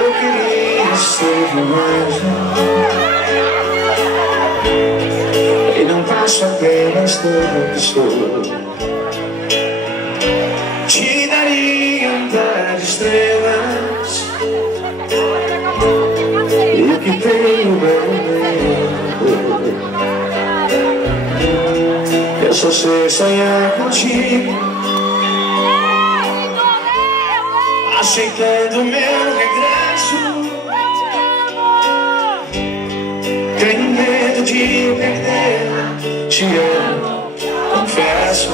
Eu queria ser um anjo e não passo apenas tudo que sou. Te daria das estrelas e o que tenho eu só sei sonhar contigo, aceitando meu regresso. Tenho medo de perder, te amo, confesso.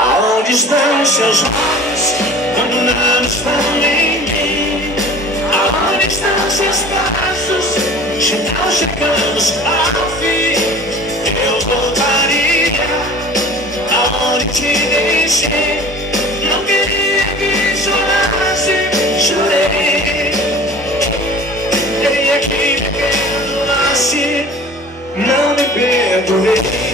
Aonde estão seus olhos quando não estão em mim? Aonde estão seus passos se não chegamos ao fim? Eu voltaria aonde te deixei. Não queria que chorasse, chorei. Queria que me perdoasse, não me perdoei.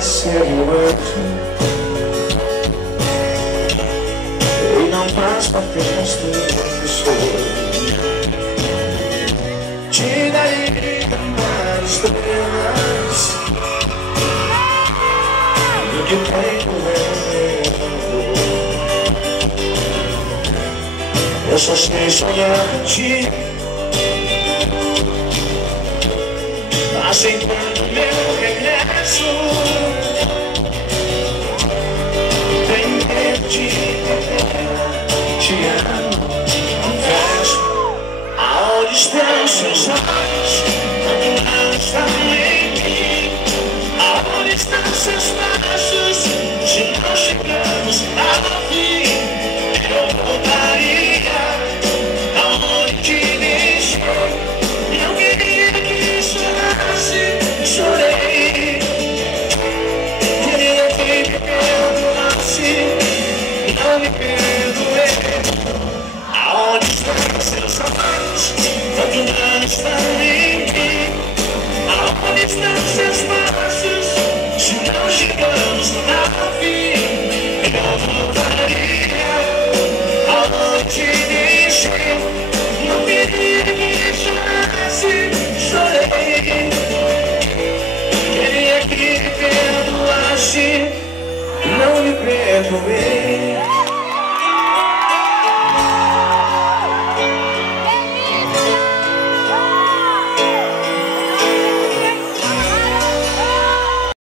Ser um anjo e não faço apenas tudo que sou. Te daria mais estrelas do que tenho eu só sei sonhar contigo, aceitando meu regresso. Te amo, confesso. Aonde estão seus olhos quando não estão em mim? Aonde estão seus passos se não chegamos ao fim? Eu voltaria aonde te deixei. Não queria que chorasse, chorei. Queria que me perdoasse, não me perdoei. Aonde estão seus olhos quando não estão em mim? Aonde estão seus passos se não chegamos ao fim? Eu voltaria aonde te deixei. Não queria que chorasse, chorei. Queria que me perdoasse, não me perdoei.